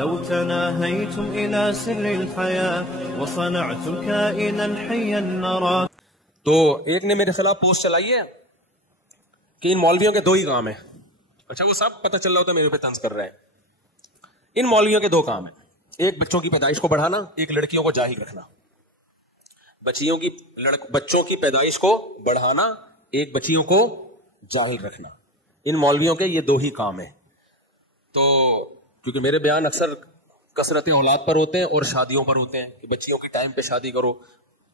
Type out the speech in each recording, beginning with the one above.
لو تناهيتم إلى سر الحياة وصنعتم كائنا حيا نرى. تو ایک نے میرے خلاف پوسٹ چلائی ہے کہ ان مولویوں کے دو ہی کام ہیں. اچھا وہ سب پتہ چل رہا ہوتا ہے میرے پہ طنز کر رہے ہیں. ان مولویوں کے دو کام ہیں, ایک بچوں کی پیدائش کو بڑھانا, ایک لڑکیوں کو جاہل رکھنا. بچوں کی پیدائش کو بڑھانا, ایک بچیوں کو جاہل رکھنا. ان مولویوں کے یہ دو ہی کام ہیں. تو کیونکہ میرے بیان اکثر کثرت اولاد پر ہوتے ہیں اور شادیوں پر ہوتے ہیں کہ بچیوں کی ٹائم پہ شادی کرو,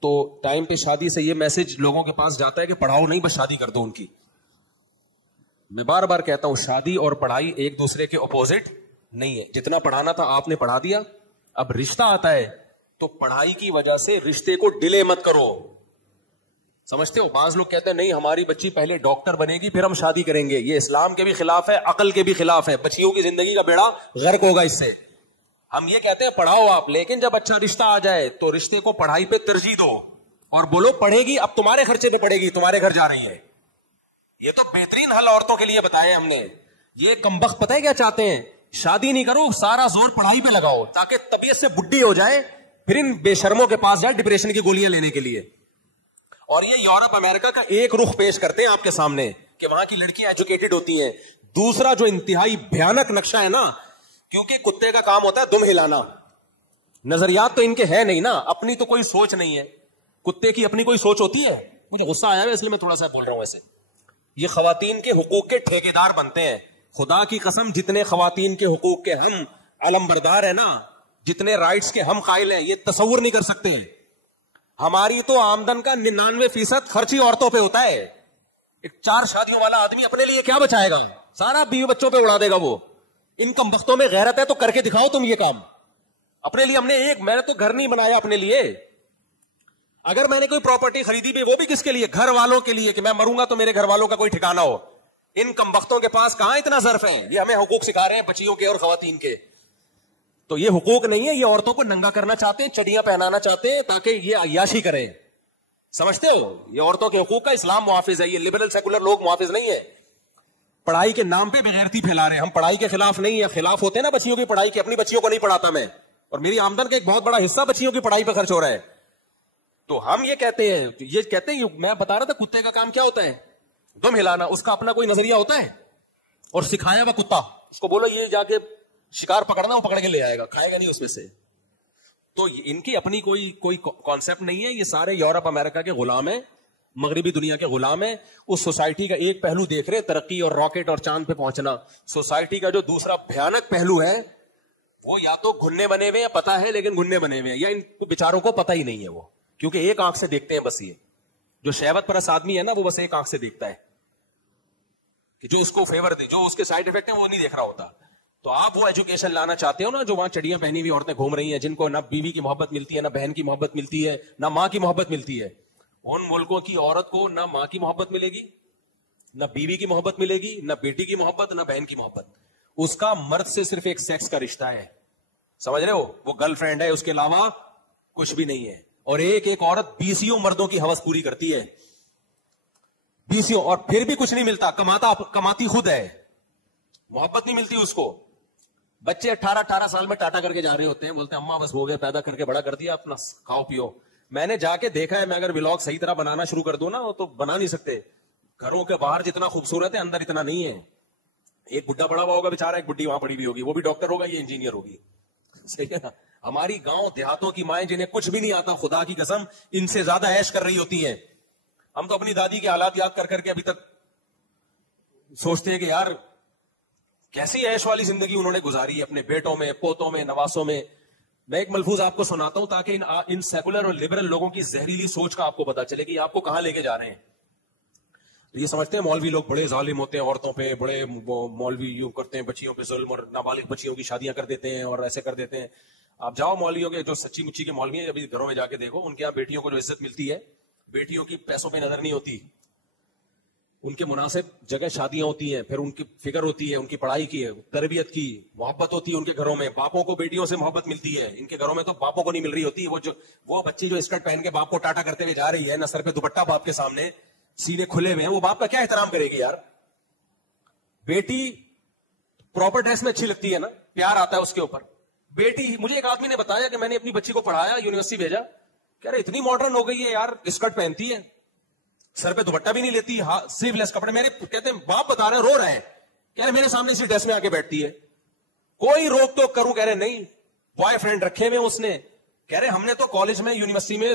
تو ٹائم پہ شادی سے یہ میسج لوگوں کے پاس جاتا ہے کہ پڑھاؤ نہیں, بس شادی کر دو ان کی. میں بار بار کہتا ہوں شادی اور پڑھائی ایک دوسرے کے اپوزٹ نہیں ہے. جتنا پڑھانا تھا آپ نے پڑھا دیا, اب رشتہ آتا ہے تو پڑھائی کی وجہ سے رشتے کو ڈیلے مت کرو. سمجھتے ہو, بعض لوگ کہتے ہیں نہیں ہماری بچی پہلے ڈاکٹر بنے گی پھر ہم شادی کریں گے. یہ اسلام کے بھی خلاف ہے, عقل کے بھی خلاف ہے. بچیوں کی زندگی کا بیڑا غرق ہوگا اس سے. ہم یہ کہتے ہیں پڑھاؤ آپ, لیکن جب اچھا رشتہ آ جائے تو رشتے کو پڑھائی پہ ترجیح دو اور بولو پڑھے گی, اب تمہارے خرچے پہ پڑھے گی, تمہارے گھر جا رہی ہے. یہ تو بہترین حل عورتوں کے لیے بتایا ہم نے. یہ کمبخت پتہ ہے کیا چاہتے ہیں, شادی نہیں کرو, سارا زور پڑھائی پہ لگاؤ تاکہ طبیعت سے بڈھی ہو جائے, پھر ان بے شرموں کے پاس جائے ڈپریشن کی گولیاں لینے کے لیے. اور یہ یورپ امریکہ کا ایک رخ پیش کرتے ہیں آپ کے سامنے کہ وہاں کی لڑکیاں ایجوکیٹڈ ہوتی ہیں. دوسرا جو انتہائی بھیانک نقشہ ہے نا, کیونکہ کتے کا کام ہوتا ہے دم ہلانا, نظریات تو ان کے ہے نہیں نا, اپنی تو کوئی سوچ نہیں ہے. کتے کی اپنی کوئی سوچ ہوتی ہے؟ مجھے غصہ آیا ہے اس لیے میں تھوڑا سا بول رہا ہوں. ایسے یہ خواتین کے حقوق کے ٹھیکیدار بنتے ہیں. خدا کی قسم جتنے خواتین کے حقوق کے ہم علم بردار ہیں نا, جتنے رائٹس کے ہم قائل ہیں, یہ تصور نہیں کر سکتے. ہماری تو آمدن کا 99% خرچ ہی عورتوں پہ ہوتا ہے. ایک 4 شادیوں والا آدمی اپنے لیے کیا بچائے گا؟ سارا بیوی بچوں پہ اڑا دے گا وہ. ان کمبختوں میں غیرت ہے تو کر کے دکھاؤ تم یہ کام. اپنے لیے ہم نے میں نے تو گھر نہیں بنایا اپنے لیے. اگر میں نے کوئی پراپرٹی خریدی بھی, وہ بھی کس کے لیے؟ گھر والوں کے لیے, کہ میں مروں گا تو میرے گھر والوں کا کوئی ٹھکانہ ہو. ان کمبختوں کے پاس کہاں اتنا ظرف ہے. یہ ہمیں حقوق سکھا رہے ہیں بچیوں کے اور خواتین کے. تو یہ حقوق نہیں ہے, یہ عورتوں کو ننگا کرنا چاہتے ہیں, چڑیاں پہنانا چاہتے ہیں تاکہ یہ عیاشی کریں. سمجھتے ہو, یہ عورتوں کے حقوق کا اسلام محافظ ہے, یہ لبرل سیکولر لوگ محافظ نہیں ہے. پڑھائی کے نام پہ بغیرتی پھیلا رہے ہیں. ہم پڑھائی کے خلاف نہیں ہے, خلاف ہوتے ہیں نا بچیوں کی پڑھائی کے. اپنی بچیوں کو نہیں پڑھاتا میں, اور میری آمدن کا ایک بہت بڑا حصہ بچیوں کی پڑھائی پہ خرچ ہو رہا ہے. تو ہم یہ کہتے ہیں میں بتا رہا تھا کتے کا کام کیا ہوتا ہے, دم ہلانا. اس کا اپنا کوئی نظریہ ہوتا ہے, اور سکھایا ہوا کتا, اس کو بولو یہ جا کے شکار پکڑنا, وہ پکڑ کے لے آئے گا, کھائے گا نہیں اس میں سے. تو ان کی اپنی کوئی کانسیپٹ نہیں ہے. یہ سارے یورپ امریکہ کے غلام ہیں, مغربی دنیا کے غلام ہیں. اس سوسائٹی کا ایک پہلو دیکھ رہے, ترقی اور راکٹ اور چاند پہ پہنچنا. سوسائٹی کا جو دوسرا بھیانک پہلو ہے وہ یا تو گھننے بنے ہوئے ہیں, پتا ہے لیکن گھننے بنے ہوئے ہیں, یا ان بیچاروں کو پتا ہی نہیں ہے. وہ کیونکہ ایک آنکھ سے دیکھتے ہیں بس. یہ جو شہوت پرست آدمی ہے نا, وہ بس ایک آنکھ سے دیکھتا ہے کہ جو اس کو فیور دے, جو اس کے سائڈ افیکٹ ہیں وہ نہیں دیکھ رہا ہوتا. تو آپ وہ ایجوکیشن لانا چاہتے ہو نا, جو وہاں چڑیاں پہنی ہوئی عورتیں گھوم رہی ہیں, جن کو نہ بیوی کی محبت ملتی ہے, نہ بہن کی محبت ملتی ہے, نہ ماں کی محبت ملتی ہے. ان ملکوں کی عورت کو نہ ماں کی محبت ملے گی, نہ بیوی کی محبت ملے گی, نہ بیٹی کی محبت, نہ بہن کی محبت. اس کا مرد سے صرف ایک سیکس کا رشتہ ہے. سمجھ رہے ہو, وہ گرل فرینڈ ہے, اس کے علاوہ کچھ بھی نہیں ہے. اور ایک عورت 20 مردوں کی ہوس پوری کرتی ہے, 20, اور پھر بھی کچھ نہیں ملتا. کماتی خود ہے, محبت نہیں ملتی اس کو. بچے 18 سال میں ٹاٹا کر کے جا رہے ہوتے ہیں, بولتے ہیں اماں بس ہو گئے, پیدا کر کے بڑا کر دیا, اپنا کھاؤ پیو. میں نے جا کے دیکھا ہے, میں اگر ولاگ صحیح طرح بنانا شروع کر دوں نا تو بنا نہیں سکتے. گھروں کے باہر جتنا خوبصورت ہے اندر اتنا نہیں ہے. ایک بڈھا پڑا ہوا ہوگا بیچارہ, ایک بڈھی وہاں پڑی ہوئی ہوگی, وہ بھی ڈاکٹر ہوگا, یہ انجینئر ہوگی. صحیح ہے نا. ہماری گاؤں دیہاتوں کی مائیں جنہیں کچھ بھی نہیں آتا, خدا کی قسم ان سے زیادہ عیش کر رہی ہوتی ہیں. ہم تو اپنی دادی کے حالات یاد کر کے ابھی تک سوچتے ہیں کہ یار کیسی عیش والی زندگی انہوں نے گزاری اپنے بیٹوں میں, پوتوں میں, نواسوں میں. میں ایک ملفوظ آپ کو سناتا ہوں تاکہ ان سیکولر اور لبرل لوگوں کی زہریلی سوچ کا آپ کو پتا چلے کہ آپ کو کہاں لے کے جا رہے ہیں. تو یہ سمجھتے ہیں مولوی لوگ بڑے ظالم ہوتے ہیں عورتوں پہ, بڑے مولوی یوں کرتے ہیں بچیوں پہ ظلم, اور نابالغ بچیوں کی شادیاں کر دیتے ہیں اور ایسے کر دیتے ہیں. آپ جاؤ مولویوں کے جو سچی مچی کے مولوی ہیں, ابھی گھروں میں جا کے دیکھو, ان کے یہاں بیٹیوں کو جو عزت ملتی ہے, بیٹیوں کی پیسوں پہ نظر نہیں ہوتی. ان کے مناسب جگہ شادیاں ہوتی ہیں, پھر ان کی فکر ہوتی ہے ان کی پڑھائی کی, تربیت کی, محبت ہوتی ہے ان کے گھروں میں. باپوں کو بیٹیوں سے محبت ملتی ہے, ان کے گھروں میں تو باپوں کو نہیں مل رہی ہوتی. وہ بچی جو اسکرٹ پہن کے باپ کو ٹاٹا کرتے ہوئے جا رہی ہے, نہ سر پہ دوپٹہ باپ کے سامنے, سینے کھلے ہوئے ہیں, وہ باپ کا کیا احترام کرے گی یار. بیٹی پراپر ڈریس میں اچھی لگتی ہے نا, پیار آتا ہے اس کے اوپر. بیٹی, مجھے ایک آدمی نے بتایا کہ میں نے اپنی بچی کو پڑھایا, یونیورسٹی بھیجا, کہہ رہے اتنی ماڈرن ہو گئی ہے یار, اسکرٹ پہنتی ہے, سر پہ دوپٹہ بھی نہیں لیتی, سلیو لیس کپڑے. میں نے کہتے ہیں باپ بتا رہے ہیں, رو رہے ہیں, کہہ رہے میرے سامنے اسی ڈریس میں آ کے بیٹھتی ہے, کوئی روک ٹوک کروں, کہہ رہے نہیں, بوائے فرینڈ رکھے ہوئے اس نے. کہہ رہے ہم نے تو کالج میں, یونیورسٹی میں,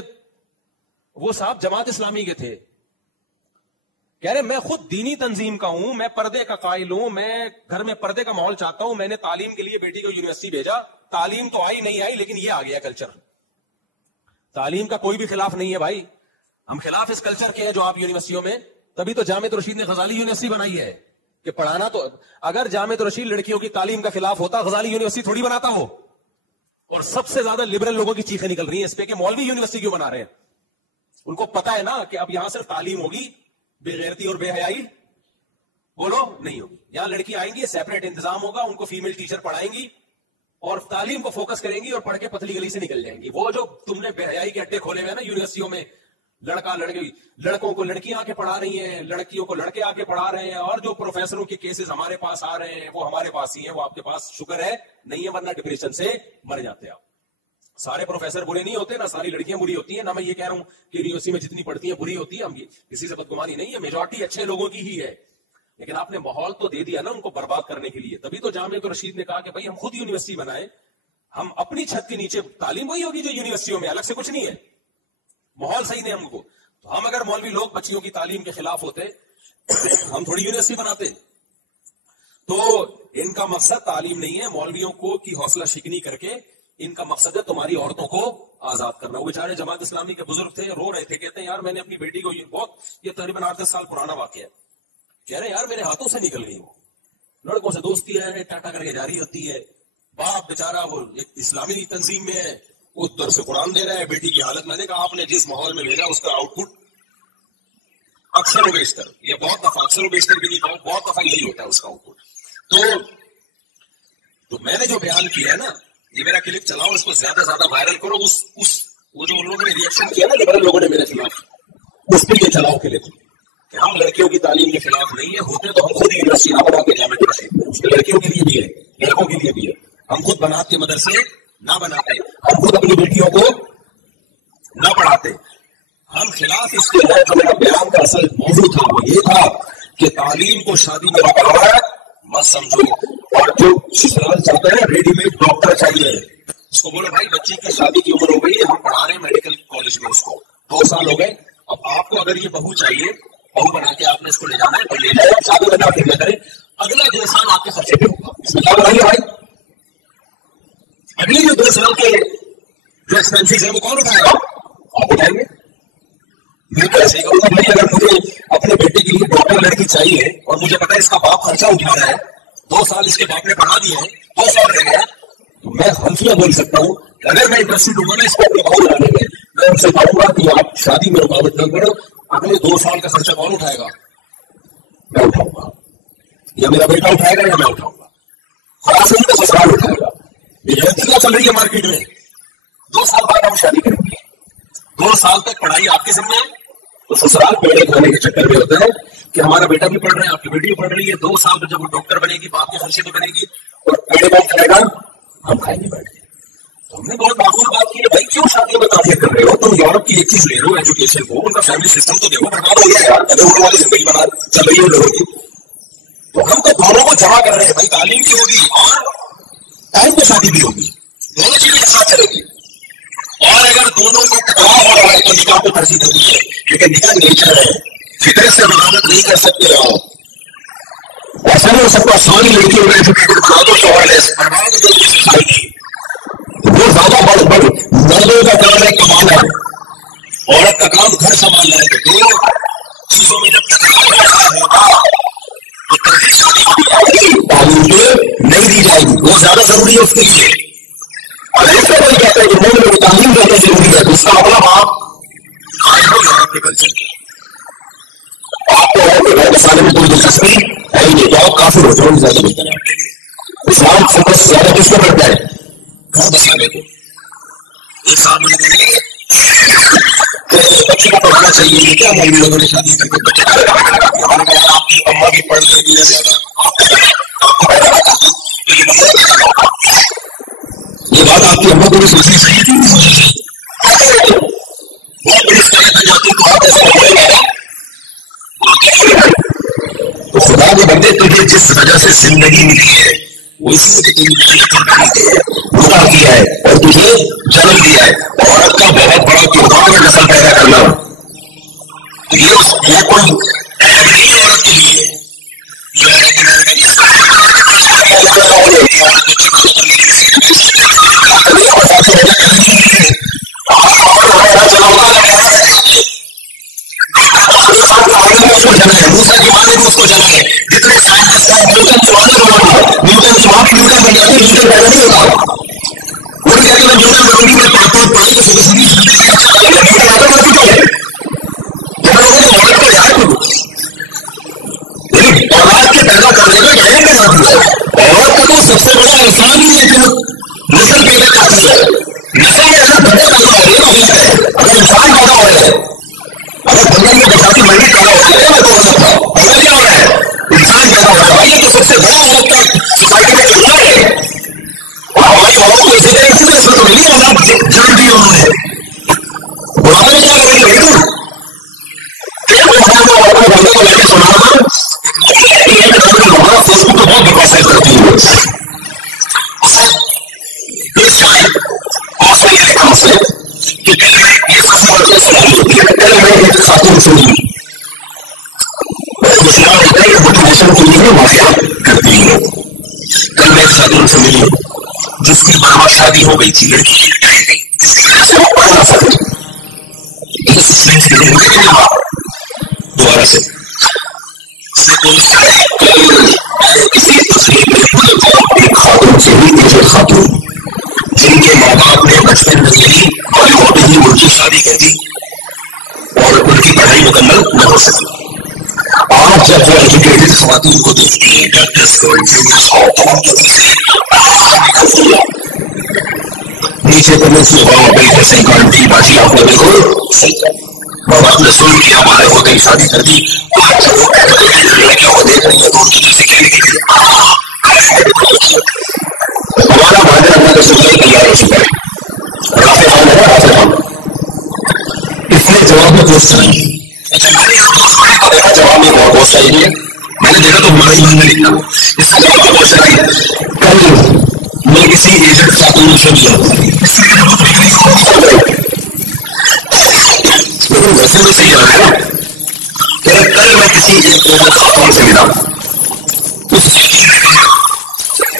وہ صاحب جماعت اسلامی کے تھے, کہہ رہے میں خود دینی تنظیم کا ہوں, میں پردے کا قائل ہوں, میں گھر میں پردے کا ماحول چاہتا ہوں, میں نے تعلیم کے لیے بیٹی کو یونیورسٹی بھیجا, تعلیم تو آئی نہیں آئی, لیکن یہ آ گیا کلچر. تعلیم کا کوئی بھی خلاف نہیں ہے بھائی, ہم خلاف اس کلچر کے ہیں جو آپ یونیورسٹیوں میں, تبھی تو جامعہ رشید نے غزالی یونیورسٹی بنائی ہے کہ پڑھانا. تو اگر جامعہ رشید لڑکیوں کی تعلیم کا خلاف ہوتا, غزالی یونیورسٹی تھوڑی بناتا ہو. اور سب سے زیادہ لبرل لوگوں کی چیخیں نکل رہی ہیں اس پہ کہ مولوی یونیورسٹی کیوں بنا رہے ہیں. ان کو پتا ہے نا کہ اب یہاں صرف تعلیم ہوگی, بے غیرتی اور بے حیائی بولو نہیں ہوگی. یہاں لڑکی آئیں گی, سیپریٹ انتظام ہوگا, ان کو فیمیل ٹیچر پڑھائیں گی اور تعلیم کو فوکس کریں گی اور پڑھ کے پتلی گلی سے نکل جائیں گی. وہ جو تم نے بے حیائی کے اڈے کھولے ہوئے نا یونیورسٹیوں میں, لڑکا لڑکی, لڑکوں کو لڑکیاں آ کے پڑھا رہی ہیں, لڑکیوں کو لڑکے آ کے پڑھا رہے ہیں, اور جو پروفیسروں کے کیسز ہمارے پاس آ رہے ہیں وہ ہمارے پاس ہی ہیں, وہ آپ کے پاس شکر ہے نہیں ہے, ورنہ ڈپریشن سے مر جاتے آپ. سارے پروفیسر برے نہیں ہوتے, نہ ساری لڑکیاں بری ہوتی ہیں, نہ میں یہ کہہ رہا ہوں کہ یونیورسٹی میں جتنی پڑھتی ہیں بری ہوتی ہے, ہم کسی سے بدگمانی نہیں ہے, میجورٹی اچھے لوگوں کی ہی ہے, لیکن آپ نے ماحول تو دے دیا نا ان کو برباد کرنے کے لیے. تبھی تو جامعہ رشید نے کہا کہ بھائی ہم خود یونیورسٹی بنائیں, ہم اپنی چھت کے نیچے تعلیم وہی ہوگی جو یونیورسٹیوں میں, الگ سے کچھ نہیں ہے, ماحول صحیح نہیں ہم کو. تو ہم اگر مولوی لوگ بچیوں کی تعلیم کے خلاف ہوتے, ہم تھوڑی یونیورسٹی بناتے. تو ان کا مقصد تعلیم نہیں ہے, مولویوں کو کی حوصلہ شکنی کر کے ان کا مقصد ہے تمہاری عورتوں کو آزاد کرنا. وہ بیچارے جماعت اسلامی کے بزرگ تھے, رو رہے تھے, کہتے ہیں یار میں نے اپنی بیٹی کو, یہ تقریباً 8-10 سال پرانا واقعہ ہے, کہہ رہے یار میرے ہاتھوں سے نکل گئی, وہ لڑکوں سے دوستی ہے, ٹاٹا کر کے جاری ہوتی ہے, باپ بیچارہ وہ ایک اسلامی تنظیم میں ہے, وہ درس قرآن دے رہا ہے, بیٹی کی حالت. میں نے کہا آپ نے جس ماحول میں بھیجا اس کا آؤٹ پٹ اکثر و بیشتر, یہ بہت دفعہ اکثر و بیشتر بھی نہیں کہا, بہت دفعہ یہی ہوتا ہے اس کا آؤٹ پٹ. تو میں نے جو بیان کیا ہے نا, یہ میرا کلپ چلاؤ, اس کو زیادہ سے زیادہ وائرل کرو. وہ جو ان لوگوں نے ریئیکشن کیا نا لبرل لوگوں نے میرے خلاف, اس پہ یہ چلاؤ کلپ کہ ہم لڑکیوں کی تعلیم کے خلاف نہیں ہے, ہوتے تو ہم خود یونیورسٹی نہ بنا کے جامعہ رشید میں, اس میں لڑکیوں کے لیے بھی ہے, لڑکوں کے لیے بھی ہے, ہم خود بناتے مدرسے نہ بناتے, ہم خود اپنی بیٹیوں کو نہ پڑھاتے. ہم خلاف اس کے جو میرا بیان کا اصل موضوع تھا وہ یہ تھا کہ تعلیم کو شادی میں رکھا ہوا ہے مت سمجھو, اور جو سسرال چاہتے ہیں ریڈی میڈ ڈاکٹر چاہیے, اس کو بولو بھائی بچی کی شادی کی عمر ہو گئی ہے, ہم پڑھا رہے ہیں میڈیکل کالج میں, اس کو 2 سال ہو گئے, اب آپ کو اگر یہ بہو چاہیے, بہو بنا کے آپ نے اس کو لے جانا ہے, لے جائے, شادی بنا پھر نہ کریں, اگلا 2 سال آپ کے خرچے پہ ہوگا. اس میں کیا بنائیے بھائی, اگلی جو 2 سال کے جو ایکسپینسز ہیں وہ کون اٹھائے گا, آپ اٹھائیں گے. میں تو ایسے ہی کہوں گا بھائی اگر مجھے اپنے بیٹے کے لیے ڈاکٹر لڑکی چاہیے اور مجھے پتا ہے اس کا باپ خرچہ اٹھا رہا ہے, 2 سال اس کے باپ نے پڑھا دیے ہیں, 2 سال رہ گئے, تو میں حلفیہ بول سکتا ہوں اگر میں انٹرسٹڈ ہوں گا نا اس کو اپنے بہو لانے میں, میں ان سے کہوں گا کہ آپ شادی میں رکاوٹ نہ کرو, اگلے 2 سال کا خرچہ کون اٹھائے گا, میں اٹھاؤں گا, یا میرا بیٹا اٹھائے گا یا میں اٹھاؤں گا, خلاص نہیں تو سسرال اٹھائے گا. یہ کیا چل رہی ہے مارکیٹ میں, 2 سال بعد ہم شادی کریں گے, 2 سال تک پڑھائی آپ کے ذمہ ہے, تو سسرال پیڑے کھانے کے چکر میں ہوتا ہے کہ ہمارا بیٹا بھی پڑھ رہا ہے, آپ کی بیٹی بھی پڑھ رہی ہے, 2 سال میں جب وہ ڈاکٹر بنے گی باپ کے خرچے بھی بنے گی, اور پیڑے کون کرے گا, ہم کھائیں گے بیٹھ کے. تو ہم نے بہت معقول بات کی ہے, بھائی کیوں شادی میں تاخیر کر رہے ہو, تم یورپ کی ایک چیز لے رہے ہو ایجوکیشن کو, ان کا فیملی سسٹم تو دیکھو, برباد ہو گیا یار, ہونے والی زندگی بنا چل رہی ہے لوگوں کی. تو ہم تو دونوں کو جمع کر رہے ہیں, بھائی تعلیم بھی ہوگی اور ٹائم پہ شادی بھی ہوگی, دونوں چیزیں ایک ساتھ چلے گی. اور اگر دونوں کو ٹکراؤ ہو رہا ہے تو نکاح کو ترجیح دے دیجیے, کیونکہ نکاح نیچر ہے, فطرت سے بغاوت نہیں کر سکتے ہو. ایسا نہیں ہو سکتا ساری لڑکیوں میں ایجوکیٹڈ بنا دو تو برباد ہو جائے سوسائٹی. وہ زیادہ بڑھ مردوں کا کام ہے کمانا, عورت کا کام گھر سنبھالنا ہے. تو 2 چیزوں میں جب ٹکراؤ ہوگا تو ترجیح شادی کو تعلیم پہ نہیں دی جائے گی, وہ زیادہ ضروری ہے اس کے لیے. اگر اس کا کوئی کہتا ہے کہ میں تعلیم زیادہ ضروری ہے تو اس کا اپنا باپ آئے ہو یورپ کے کلچر کے, آپ کو اور گھر بسانے میں کوئی دلچسپی ہے ہی نہیں, تو آپ کافی ہو جاؤ زیادہ بہتر ہے. اسلام فوکس زیادہ کس کو کرتا ہے, گھر بسانے کو. ایک سال مجھے دیکھیں گے بچے کو پڑھانا چاہیے, کیا مولوی لوگوں نے شادی کر کے بچے ہمارے کہا آپ کی اما بھی پڑھ لے گی زیادہ, آپ کو پیدا کرتی, بھی سوچنی چاہیے تھی بہت بڑی اسٹائل بن جاتی تو آپ ایسا بولے گا تو خدا کے بندے تجھے جس وجہ سے زندگی ملی ہے وہ اس لیے گناہ کیا ہے اور تجھے جنم دیا ہے. عورت کا بہت بڑا کردار ہے نسل پیدا کرنا. یہ کوئی عیب نہیں ہے عورت کے لیے. اس کو جانا ہے دوسرا کی ماں نے بھی اس کو جانا ہے. جتنے سائنسدان نیوٹن کی ماں نے بنا نیوٹن کی ماں کی نیوٹن بن جاتی ہے نیوٹن پیدا نہیں ہوتا. وہ بھی کہتے ہیں نیوٹن بنوں گی میں پڑھائی کو سوچوں گی نیوٹن آتا کر چکے ہیں. جب لوگوں نے عورت کو یاد کرو لیکن اولاد کے پیدا کرنے کا یہی نہیں ہوتی ہے. عورت کا تو سب سے بڑا انسان ہی ہے جو نسل پیدا کرتی ہے. نسل میں اگر بندے پیدا ہو رہے ہیں ہے اگر انسان پیدا ہو رہے ہیں اگر بندے میں بچاتی منڈی پیدا ہو رہی ہے میں تو ہو سکتا ہوں. اگر کیا ہو رہا ہے انسان پیدا ہو رہا ہے یہ تو سب سے بڑا عورت کا سوسائٹی میں کرتا ہے. اور ہماری عورت کو اسی طرح سے نسبت ملی اولاد جنم دی انہوں نے. بڑھاپے میں کیا کریں گے بالکل اپنے بندے کو لے کے سنا تھا فیس بک کو بہت بکواس کرتی ہوں. آپ نے یہ لکھا اس نے کہ یہ سب سے بڑی سوال ہوتی ہے. پہلے میں ایک خاتون سنی مسلمان ہوتا ہے کہ موٹیویشن کے لیے واقعات کرتی ہے. کل میں ایک خاتون سے ملی جس کی برابر شادی ہو گئی تھی لڑکی جس کی وجہ سے وہ پڑھ نہ سکتی. دوبارہ سے کسی تصویر میں ایک خاتون سے بھی ایک خاتون جن کے ماں باپ نے بچپن میں ہی بڑے ہوتے ہی ان کی شادی کر دی اور ان کی پڑھائی مکمل نہ ہو سکی. آج جب وہ ایجوکیٹڈ خواتین کو دیکھتی ہیں ڈاکٹرس کو انجینئرس کو تمام نیچے کرنے سے بالکل صحیح کام کی باقی آپ نے بالکل صحیح کر ماں باپ نے سن کیا ہمارے ہوتے ہی شادی کر دی. آج جب وہ لڑکیوں کو دیکھ رہی ہے تو ان کی جیسے کہنے کے لیے ہمارا بھاجن اللہ کے سننے تیار ہو چکا ہے. رافع خان ہے رافع خان اس نے جواب میں پوچھ چاہیے جواب میں بہت بہت صحیح ہے. میں نے دیکھا تو ہمارے ایمان میں لکھنا اس کا جواب بہت صحیح. کل میں کسی ایجنٹ خاتون سے ملا لیکن ویسے میں صحیح رہا ہے نا کہ کل میں کسی ایجنٹ خاتون سے ملا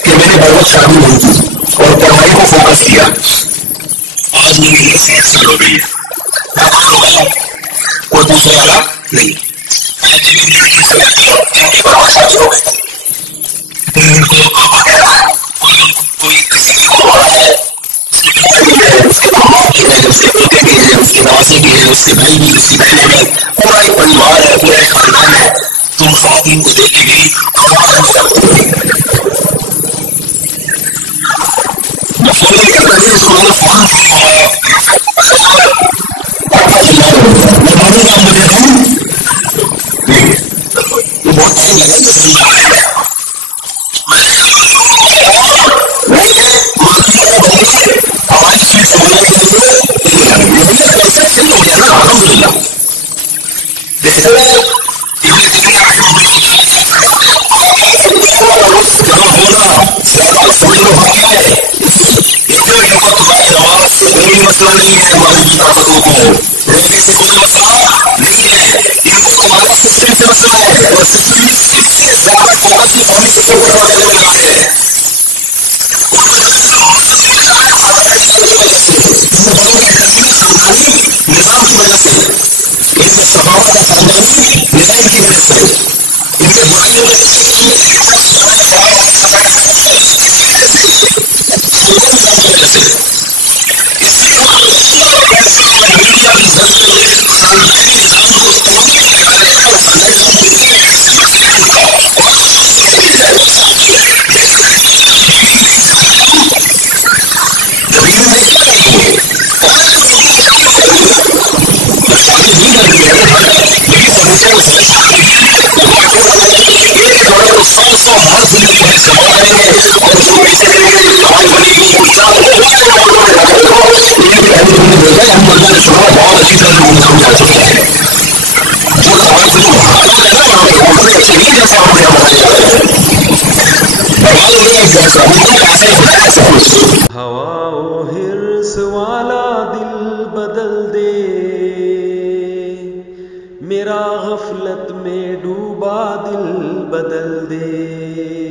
کہ میں نے بہت شادی نہیں کی اور پڑھائی کو فوکس کیا. آج میری یہ 7 سال ہو گئی ہے میں بڑا ہو گیا کوئی دوسرے والا نہیں. میں جن لڑکی سے ملتی ہوں جن کی بہت شادی ہو گئی تھی ان کو پاپا کہہ رہا ہے کوئی کسی کو ہو رہا ہے اس کی بیٹی بھی ہے اس کے ماما بھی ہے اس کے بیٹے بھی ہے اس کے نوازے بھی ہے اس کے بھائی بھی اس کی بہنیں بھی پورا ایک پریوار ہے پورا ایک خاندان ہے. تم خواتین کو دیکھ کے بھی فون نہیں کرتا نہیں اس کو میں نے فوراً فون کیا میں بولوں گا مجھے یہ بہت ٹائم لگا کہ سننا ہے. میں نے ہماری سیٹ سننے کے لیے کیسے صحیح ہو گیا نا الحمد للہ. جیسے تمہاری آواز سے کوئی مسئلہ نہیں ہے ہماری طاقتوں کو رہنے سے کوئی مسئلہ نہیں ہے. ان کو تمہارے سسٹم سے مسئلہ ہے اور سسٹم میں سب سے زیادہ فوکس کی فارمیشن کے اوپر دینے لگا ہے. خاندانی نظام کی وجہ سے ان کے ثقافت اور خاندانی نظام کی وجہ سے ان کے برائیوں کی وجہ سے میڈیا بھی خاندانی نظام کو استعمال میں لگا رہے ہیں اور خاندانی نظام ایک جیسا بالکل ایسا ہی ہونا ہے سب کچھ. ہوا و حرص والا دل بدل دے، میرا غفلت میں ڈوبا دل بدل دے.